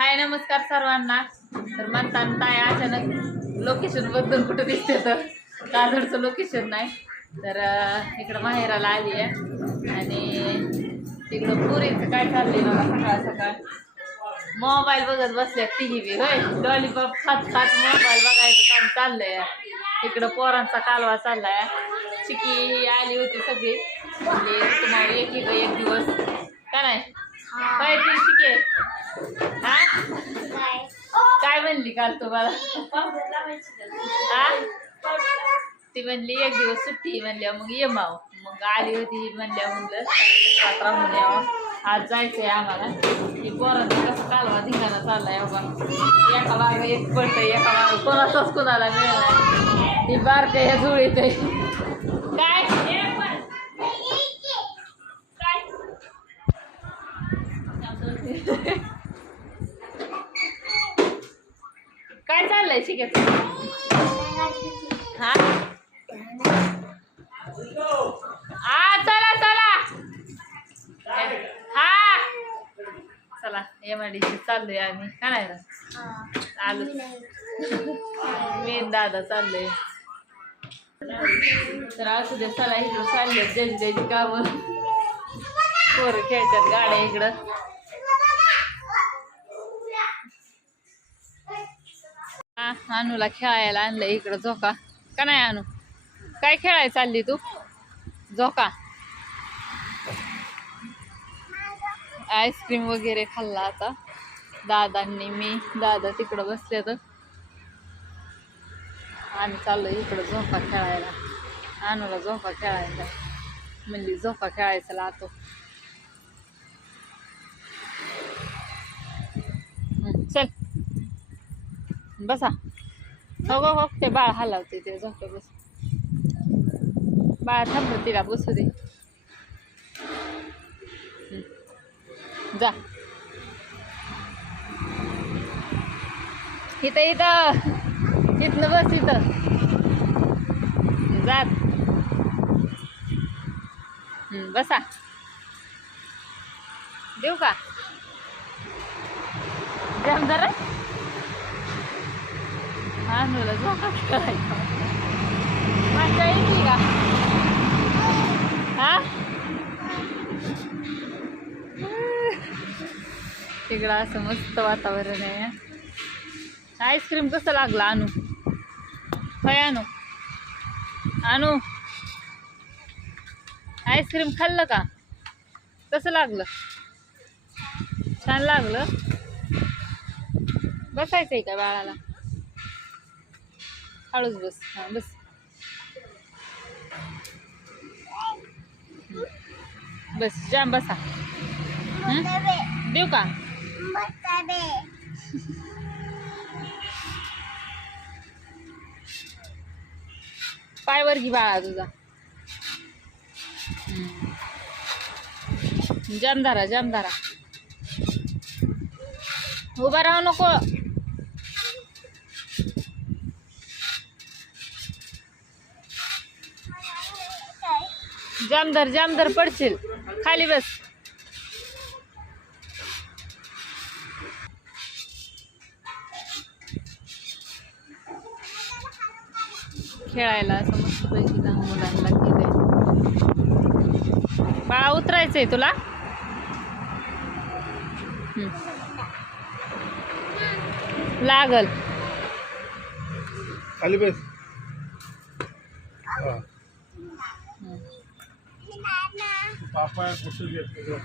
हाय नमस्कार सर्वांना. तर म्हणताना ताई अचानक लोकेशन बदलून कुठं दिसते तर दादरचं लोकेशन नाही तर इकडं माहेराला आली आहे आणि तिकडं पुरीचं काय चाललंय बघा. सकाळ सकाळ मोबाईल बघत बसल्या तिघी बी होय. लॉलीपॉप खात खात मोबाईल बघायचं काम चाललंय. इकडं पोरांचा कालवा चाललाय. चिकी आली होती सगळी म्हणजे तुम्हाला एक दिवस का नाही काय ती चिके हा काय म्हणली काल तुम्हाला हा ती म्हणली एक दिवस सुट्टी म्हणल्या मग ये माव मग आली होती म्हणल्या म्हणलं राहून यावं. आज जायचंय आम्हाला. ही पोरांचं कसं कालवा धिंगाणा चाललाय बाबा. एका मागं एक पडतंय एका मागं कोणाचाच कुणाला मिळणार. ही बारकं ह्या जुळीत काय काय चाललंय शिकायचं हा चला चला हा चला एमआयडीसी चाललोय आम्ही काय आलो मी दादा चाललोय. तर असू दे चला इकडं चालले ज्याची कामं पोरं खेळतात गाड्या इकडं. अनुला खेळायला आणलं इकडं झोका का नाही. अनु काय खेळायला चालली तू. झोका आईस्क्रीम वगैरे खाल्ला आता दादांनी मी. दादा तिकडं बसले तर आम्ही चाललो इकडं झोका खेळायला. अनुला झोका खेळायला म्हणली झोका खेळायचा लातो. चल बसा. हो हो ते बाळ हलावते ते झोका बस. बाळ थांब तिला बसू दे. जा इथं इथनं बस इथं जात बसा. देऊ का जमदार हा नुला झोका खेळायचा मजा येते का हा. तिकडं असं मस्त वातावरण आहे. आईस्क्रीम कसं लागलं अनु. होय अनु अनु आईस्क्रीम खाल्लं का कसं लागलं. छान लागलं. बसायचंय का बाळाला. हळूच बस हा बस बस जाम बसा. देऊ का पायवर घे बाळा तुझा. जामदारा जामदारा उभा राहू नको. जामदार जामदार पडशील खाली बस. खेळायला असं मस्त पैकी लहान मुलांना केलंय. बाळा उतरायचंय तुला. लागल खाली बस. पापा कुठे घेतले